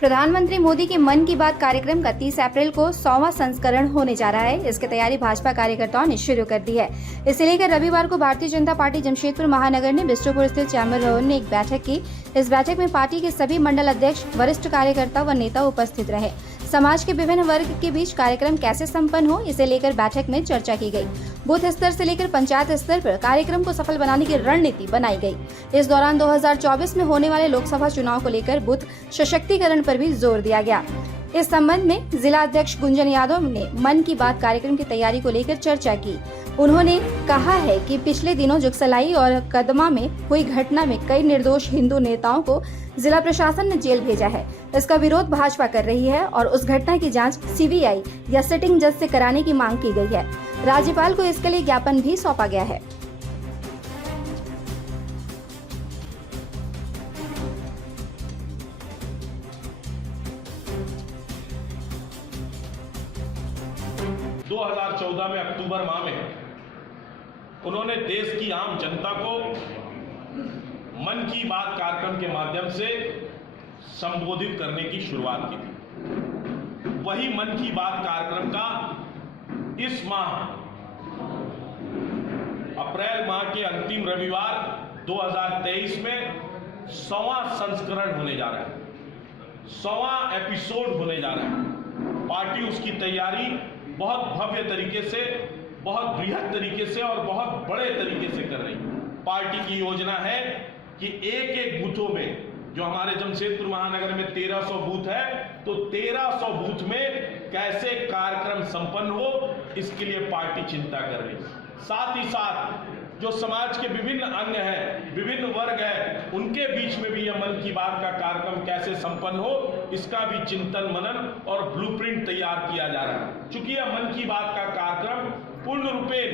प्रधानमंत्री मोदी के मन की बात कार्यक्रम का 30 अप्रैल को 100वां संस्करण होने जा रहा है। इसकी तैयारी भाजपा कार्यकर्ताओं ने शुरू कर दी है। इसे लेकर रविवार को भारतीय जनता पार्टी जमशेदपुर महानगर ने बिष्टुपुर स्थित चैम्बर भवन में एक बैठक की। इस बैठक में पार्टी के सभी मंडल अध्यक्ष, वरिष्ठ कार्यकर्ता व नेता उपस्थित रहे। समाज के विभिन्न वर्ग के बीच कार्यक्रम कैसे संपन्न हो, इसे लेकर बैठक में चर्चा की गई। बूथ स्तर से लेकर पंचायत स्तर पर कार्यक्रम को सफल बनाने की रणनीति बनाई गई। इस दौरान 2024 में होने वाले लोकसभा चुनाव को लेकर बूथ सशक्तिकरण पर भी जोर दिया गया। इस संबंध में जिला अध्यक्ष गुंजन यादव ने मन की बात कार्यक्रम की तैयारी को लेकर चर्चा की। उन्होंने कहा है कि पिछले दिनों जुगसलाई और कदमा में हुई घटना में कई निर्दोष हिंदू नेताओं को जिला प्रशासन ने जेल भेजा है। इसका विरोध भाजपा कर रही है और उस घटना की जांच सीबीआई या सिटिंग जज से कराने की मांग की गई है। राज्यपाल को इसके लिए ज्ञापन भी सौंपा गया है। दो 2014 में अक्टूबर माह में उन्होंने देश की आम जनता को मन की बात कार्यक्रम के माध्यम से संबोधित करने की शुरुआत की थी। वही मन की बात कार्यक्रम का इस माह अप्रैल माह के अंतिम रविवार 2023 में 100वां संस्करण होने जा रहा है, 100वां एपिसोड होने जा रहा है। पार्टी उसकी तैयारी बहुत भव्य तरीके से, बहुत बृहद तरीके से और बहुत बड़े तरीके से कर रही है। पार्टी की योजना है कि एक एक बूथों में, जो हमारे जमशेदपुर महानगर में 1300 बूथ है, तो 1300 बूथ में कैसे कार्यक्रम संपन्न हो, इसके लिए पार्टी चिंता कर रही है। साथ ही साथ जो समाज के विभिन्न अंग हैं, विभिन्न वर्ग हैं, उनके बीच में भी यह मन की बात का कार्यक्रम कैसे संपन्न हो, इसका भी चिंतन मनन और ब्लूप्रिंट तैयार किया जा रहा है। चूंकि यह मन की बात का कार्यक्रम पूर्ण रूपेण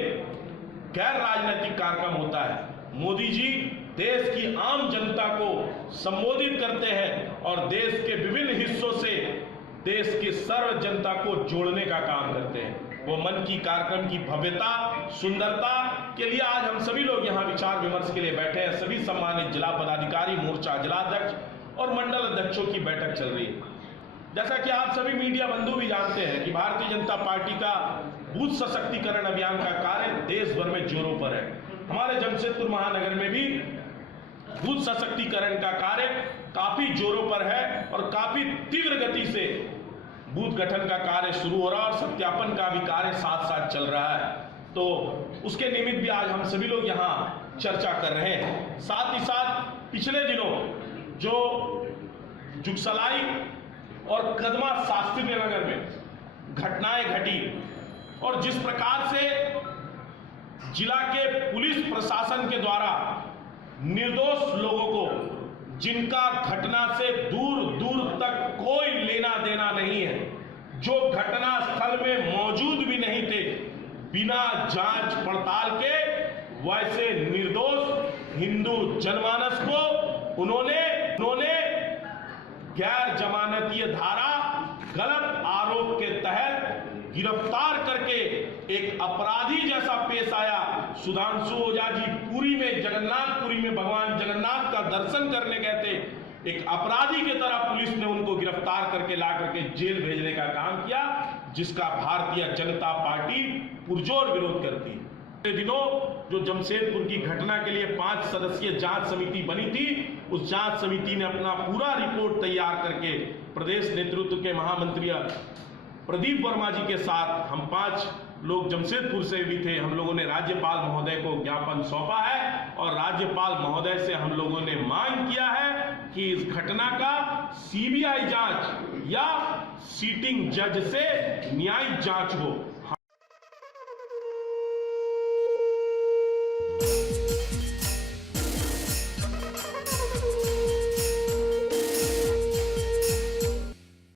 गैर राजनीतिक कार्यक्रम होता है। मोदी जी देश की आम जनता को संबोधित करते हैं और देश के विभिन्न हिस्सों से देश के सर्व जनता को जोड़ने का काम करते हैं। वो मन की कार्यक्रम की भव्यता, सुंदरता के लिए आज हम सभी लोग यहाँ विचार विमर्श के लिए बैठे हैं। सभी सम्मानित जिला पदाधिकारी, मोर्चा जिलाध्यक्ष और मंडल अध्यक्षों की बैठक चल रही है। जैसा कि आप सभी मीडिया बंधु भी जानते हैं कि भारतीय जनता पार्टी का बूथ सशक्तिकरण अभियान का कार्य देश भर में जोरों पर है। हमारे जमशेदपुर महानगर में भी बूथ सशक्तिकरण का कार्य काफी जोरों पर है और काफी तीव्र गति से बूथ गठन का कार्य शुरू हो रहा है और सत्यापन का भी कार्य साथ साथ चल रहा है। तो उसके निमित्त भी आज हम सभी लोग यहाँ चर्चा कर रहे हैं। साथ ही साथ पिछले दिनों जो जुगसलाई और कदमा शास्त्री नगर में घटनाएं घटी और जिस प्रकार से जिला के पुलिस प्रशासन के द्वारा निर्दोष लोगों को, जिनका घटना से दूर दूर तक कोई लेना देना नहीं है, जो घटना स्थल में मौजूद भी नहीं थे, बिना जांच पड़ताल के वैसे निर्दोष हिंदू जनमानस को उन्होंने गैर जमानतीय धारा, गलत आरोप के तहत गिरफ्तार करके एक अपराधी जैसा पेश आया। सुधांशु ओझा जी पुरी में, जगन्नाथपुरी में भगवान जगन्नाथ का दर्शन करने गए थे। एक अपराधी की तरह पुलिस ने उनको गिरफ्तार करके ला करके जेल भेजने का काम किया, जिसका भारतीय जनता पार्टी पुरजोर विरोध करती है। दिनों जो जमशेदपुर की घटना के लिए 5 सदस्यीय जांच समिति बनी थी, उस जांच समिति ने अपना पूरा रिपोर्ट तैयार करके प्रदेश नेतृत्व के महामंत्री प्रदीप वर्मा जी के साथ हम 5 लोग जमशेदपुर से भी थे। हम लोगों ने राज्यपाल महोदय को ज्ञापन सौंपा है और राज्यपाल महोदय से हम लोगों ने मांग किया है कि इस घटना का सीबीआई जांच या सिटिंग जज से न्यायिक जांच हो।